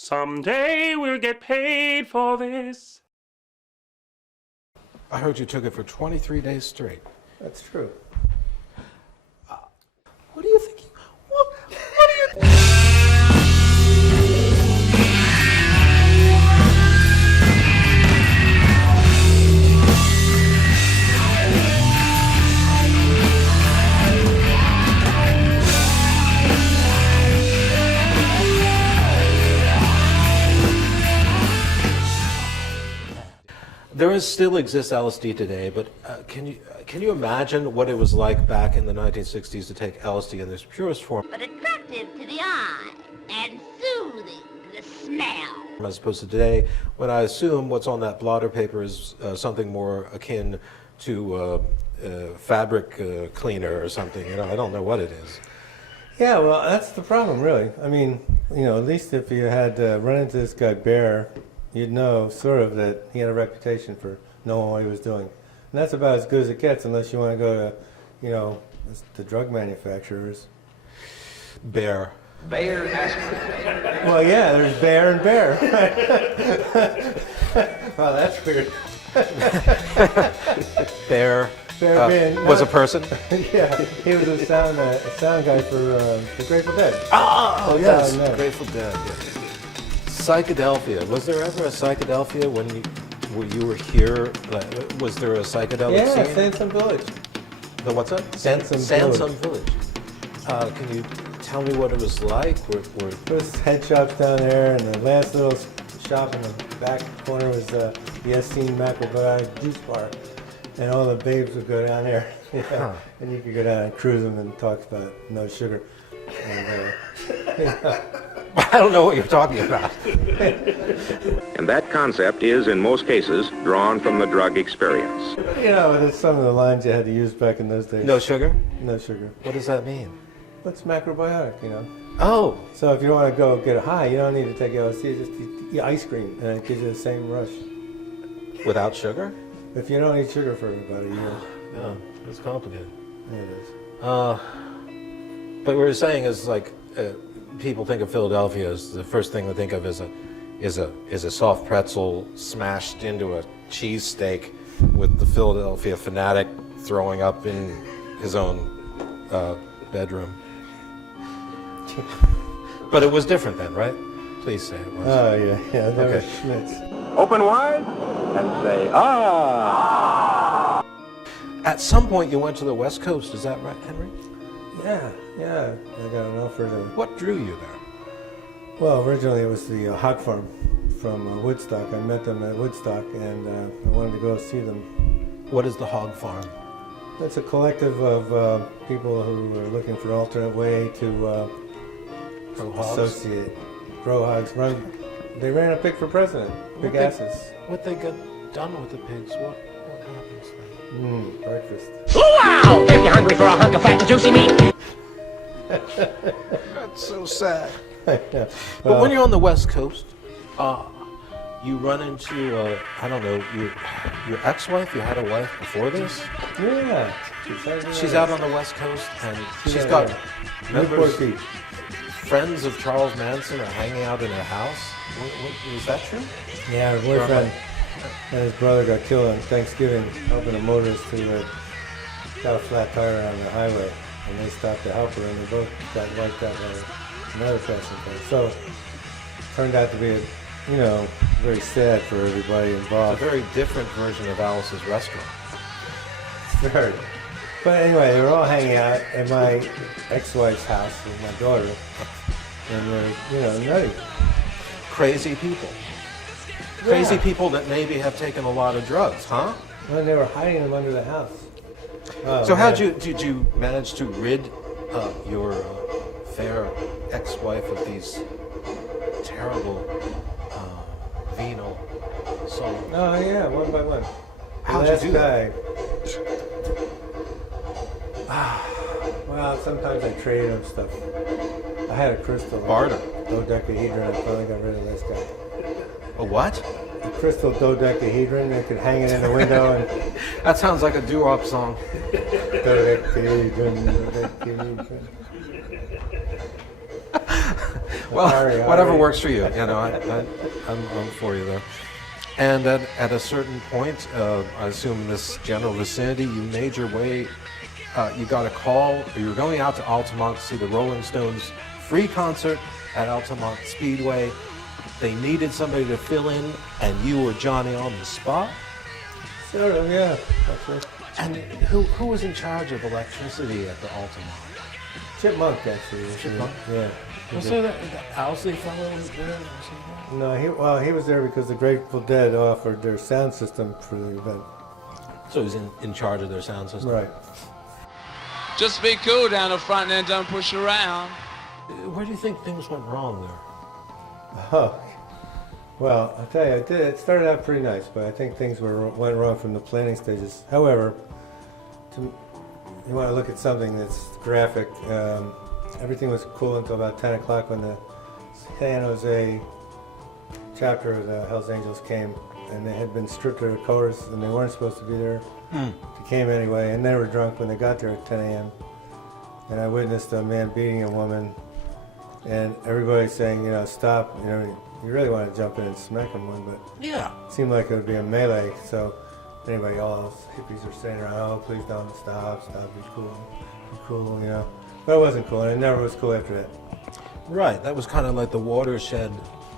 Someday we'll get paid for this. I heard you took it for 23 days straight. That's true. What do you think? What do you? There still exists LSD today, but can you imagine what it was like back in the 1960s to take LSD in its purest form? But attractive to the eye and soothing to the smell. As opposed to today, when I assume what's on that blotter paper is something more akin to fabric cleaner or something. You know, I don't know what it is. Yeah, well, that's the problem, really. I mean, you know, at least if you had run into this guy Bear, you'd know sort of that he had a reputation for knowing what he was doing. And that's about as good as it gets, unless you want to go to, you know, the drug manufacturers. Bear. Bear aspirin. Well, yeah, there's Bear and Bear. Well, that's weird. Bear. Bear Bin. Was a person? Yeah, he was a sound guy for the Grateful Dead. Oh, yes, no. Grateful Dead. Yes. Psychedelphia. Was there ever a psychedelphia when you were here? Was there a psychedelic Yeah, scene? Sansom Village. The what's that? Sansom Village. Can you tell me what it was like? There's head shops down there, and the last little shop in the back corner was the Essene Macrobiotic Juice Bar. And all the babes would go down there. Yeah. Huh. And you could go down and cruise them and talk about no sugar. And, yeah. I don't know what you're talking about. And that concept is, in most cases, drawn from the drug experience. You know, there's some of the lines you had to use back in those days. No sugar? No sugar. What does that mean? What's macrobiotic, you know? Oh. So if you want to go get a high, you don't need to take LSD, just eat ice cream, and it gives you the same rush. Without sugar? If you don't eat sugar for about a year. Yeah, it's complicated. Yeah, it is. But what we're saying is like people think of Philadelphia as the first thing they think of is a soft pretzel smashed into a cheesesteak with the Philadelphia fanatic throwing up in his own bedroom. But it was different then, right? Please say it was. Oh, yeah, that Okay. was Schmitz. Open wide and say, ah! At some point you went to the West Coast, is that right, Henry? Yeah, I got an offer to... What drew you there? Well, originally it was the hog farm from Woodstock. I met them at Woodstock, and I wanted to go see them. What is the hog farm? It's a collective of people who are looking for an alternate way to Grow hogs? associate. Grow hogs. They ran a pig for president. Big asses. What they got done with the pigs? What happens then? Breakfast. Wow! If you're hungry for a hunk of fat and juicy meat. That's so sad. Yeah. But when you're on the West Coast, you run into, I don't know, your ex-wife? You had a wife before this? Yeah. She's out on the West Coast, and she's out got there. members, Newport Beach. friends of Charles Manson are hanging out in her house. Is that true? Yeah, her boyfriend and his brother got killed on Thanksgiving helping a motorist who got a flat tire on the highway, and they stopped to help her, and they both got wiped out by another passing car. So it turned out to be, very sad for everybody It's involved. a very different version of Alice's Restaurant. Very. But anyway, they were all hanging out at my ex-wife's house with my daughter, and they're, nutty. Crazy people. Crazy people that maybe have taken a lot of drugs, huh? Well, they were hiding them under the house. Oh, So man. did you manage to rid your fair ex-wife of these terrible venal souls? Oh yeah, one by one. How'd you do that? Well, sometimes I traded him stuff. I had a crystal. Barter. Dodecahedron. I finally got rid of this guy. A what? A crystal dodecahedron. I could hang it in the window and That sounds like a doo-wop song. dodecahedron. Well, Harry, whatever Harry. works for you. You know, I'm for you there. And at a certain point, I assume in this general vicinity, you made your way. You got a call. Or you were going out to Altamont to see the Rolling Stones free concert at Altamont Speedway. They needed somebody to fill in, and you were Johnny on the spot. Sort of, yeah. Actually. And who was in charge of electricity at the Altamont? Chipmunk, actually. Chipmunk? Yeah. Was there that Owsley fellow was there? No, he was there because the Grateful Dead offered their sound system for the event. So he was in charge of their sound system? Right. Just be cool down the front and don't push around. Where do you think things went wrong there? Oh, well, I'll tell you, it started out pretty nice, but I think things went wrong from the planning stages. However, you want to look at something that's graphic. Everything was cool until about 10 o'clock when the San Jose chapter of the Hells Angels came, and they had been stripped of their colors, and they weren't supposed to be there. They came anyway, and they were drunk when they got there at 10 a.m. And I witnessed a man beating a woman, and everybody saying, you know, stop. You know, you really want to jump in and smack him one, but Yeah. it seemed like it would be a melee. So anyway, all those hippies were saying around, oh, please don't stop, be cool, you know. But it wasn't cool, and it never was cool after that. Right, that was kind of like the watershed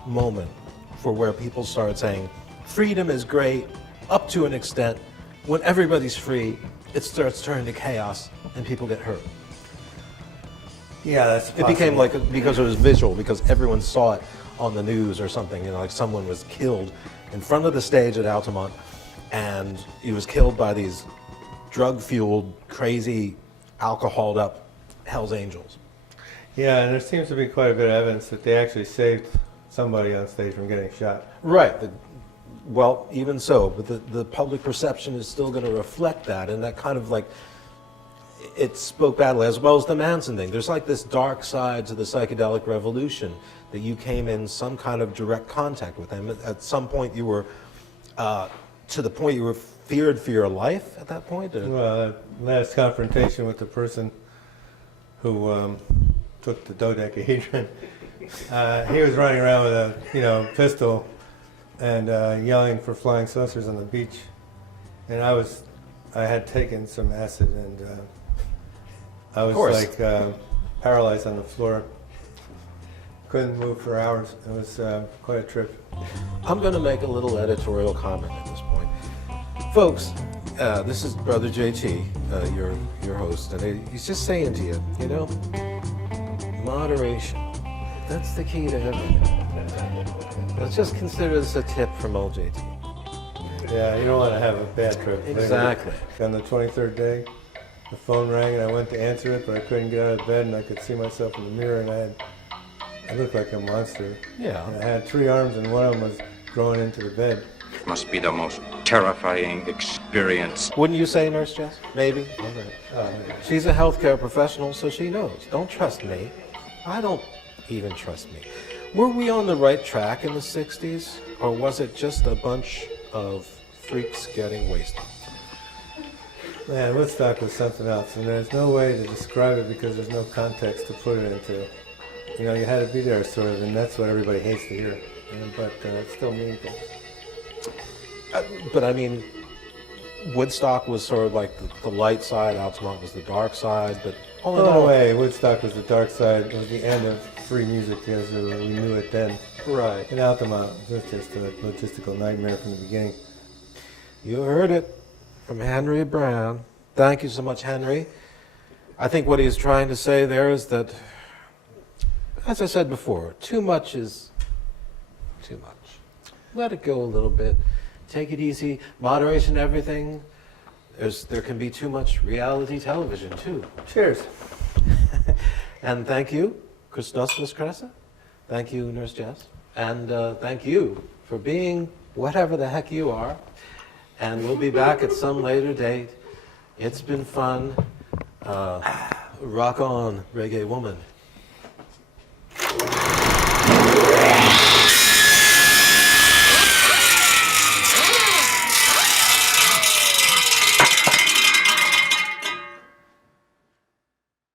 moment for where people started saying, freedom is great, up to an extent. When everybody's free, it starts turning to chaos, and people get hurt. Yeah, that's It became like, because it was visual, because everyone saw it on the news or something, you know, like someone was killed in front of the stage at Altamont, and he was killed by these drug-fueled, crazy, alcoholed-up Hells Angels. Yeah, and there seems to be quite a bit of evidence that they actually saved somebody on stage from getting shot. Right. Well, even so, but the public perception is still going to reflect that, and that kind of like, it spoke badly, as well as the Manson thing. There's like this dark side to the psychedelic revolution that you came in some kind of direct contact with them. At some point you were, to the point you were feared for your life at that point? Or? Well, that last confrontation with the person who took the dodecahedron, he was running around with a pistol and yelling for flying saucers on the beach, and I had taken some acid, and I was like paralyzed on the floor, couldn't move for hours. It was quite a trip. I'm going to make a little editorial comment at this point. Folks, this is Brother JT, your host, and he's just saying to you, you know, moderation, that's the key to everything. Let's just consider this a tip from old JT. Yeah, you don't want to have a bad trip. Exactly. On the 23rd day, the phone rang and I went to answer it, but I couldn't get out of bed, and I could see myself in the mirror, and I looked like a monster. Yeah. And I had 3 arms, and one of them was growing into the bed. Must be the most terrifying experience. Wouldn't you say, Nurse Jess? Maybe. She's a healthcare professional, so she knows. Don't trust me. I don't even trust me. Were we on the right track in the 60s, or was it just a bunch of freaks getting wasted? Man, Woodstock was something else, and there's no way to describe it because there's no context to put it into. You know, you had to be there, sort of, and that's what everybody hates to hear. But it's still meaningful. But I mean, Woodstock was sort of like the light side, Altamont was the dark side, but all in No all, way, Woodstock was the dark side. It was the end of free music as we knew it then. right. And Altamont was just a logistical nightmare from the beginning. You heard it from Henry Brann. Thank you so much, Henry. I think what he's trying to say there is that, as I said before, too much is too much. Let it go a little bit. Take it easy. Moderation, everything. There can be too much reality television, too. Cheers. And thank you, Christos Kresa. Thank you, Nurse Jess. And thank you for being whatever the heck you are. And we'll be back at some later date. It's been fun. Rock on, reggae woman.